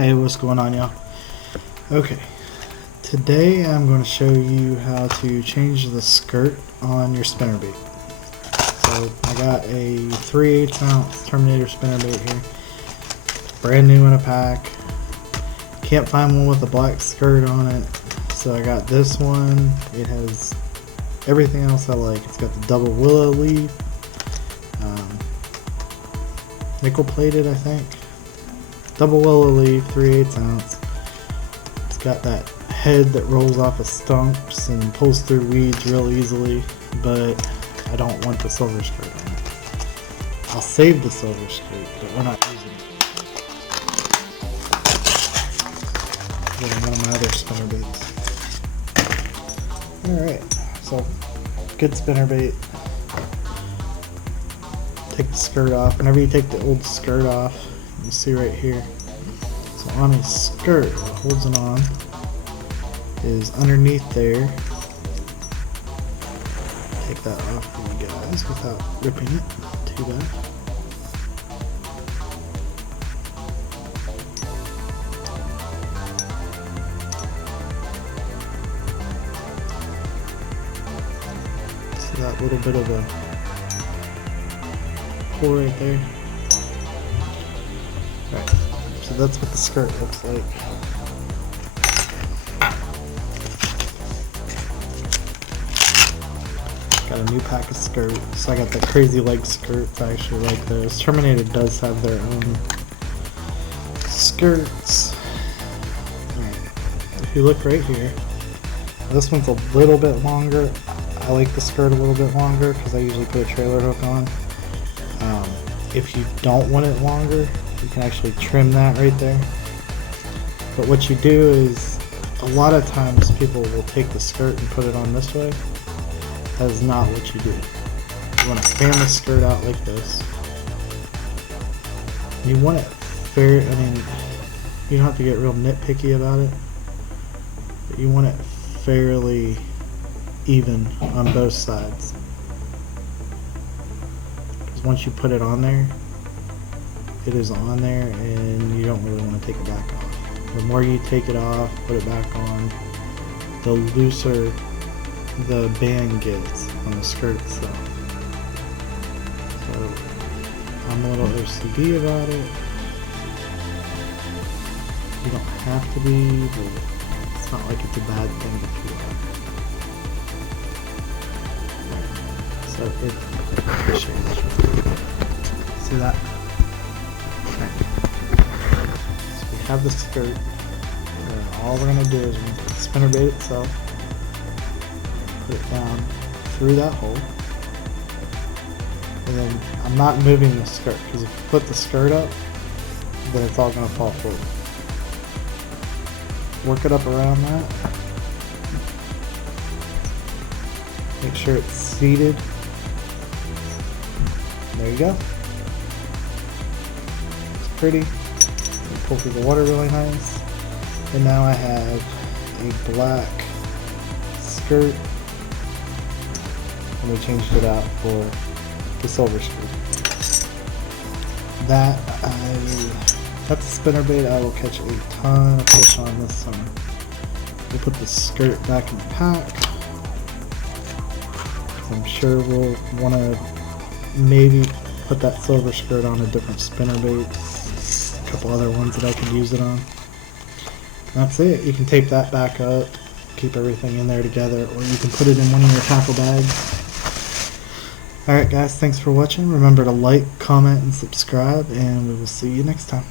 Hey, what's going on, y'all? Okay, today I'm going to show you how to change the skirt on your spinnerbait. So I got a 3/8 ounce Terminator spinnerbait here, brand new in a pack. Can't find one with a black skirt on it, so I got this one. It has everything else I like. It's got the double willow leaf, nickel plated, I think. Double willow leaf, 3/8 ounce. It's got that head that rolls off of stumps and pulls through weeds real easily, but I don't want the silver skirt on it. I'll save the silver skirt, but we're not using it. Getting one of my other spinnerbaits. Alright, so good spinnerbait. Take the skirt off. Whenever you take the old skirt off, you see right here, so on a skirt, what holds it on is underneath there. Take that off for you guys without ripping it too bad. See that little bit of a hole right there? Right, so that's what the skirt looks like. Got a new pack of skirts. So I got the crazy leg skirts. I actually like those. Terminator does have their own skirts. Right. If you look right here, this one's a little bit longer. I like the skirt a little bit longer because I usually put a trailer hook on. If you don't want it longer, you can actually trim that right there. But what you do is, a lot of times people will take the skirt and put it on this way. That is not what you do. You want to fan the skirt out like this. You want it fair, I mean, you don't have to get real nitpicky about it, but you want it fairly even on both sides. Because once you put it on there, it is on there and you don't really want to take it back off. The more you take it off, put it back on, the looser the band gets on the skirt itself. So I'm a little OCD about it. You don't have to be, but it's not like it's a bad thing if you are. So see that? Okay. So we have the skirt. All we're gonna do is we're gonna put the spinnerbait itself. Put it down through that hole, and then I'm not moving the skirt because if you put the skirt up, then it's all going to fall forward. Work it up around that. Make sure it's seated. There you go. It's pretty. Pull through the water really nice. And now I have a black skirt. And we changed it out for the silver skirt. That's a spinnerbait I will catch a ton of fish on this summer. We'll put the skirt back in the pack. I'm sure we'll want to maybe put that silver skirt on a different spinnerbait. A couple other ones that I could use it on. That's it. You can tape that back up, keep everything in there together, or you can put it in one of your tackle bags. Alright guys, thanks for watching. Remember to like, comment, and subscribe, and we will see you next time.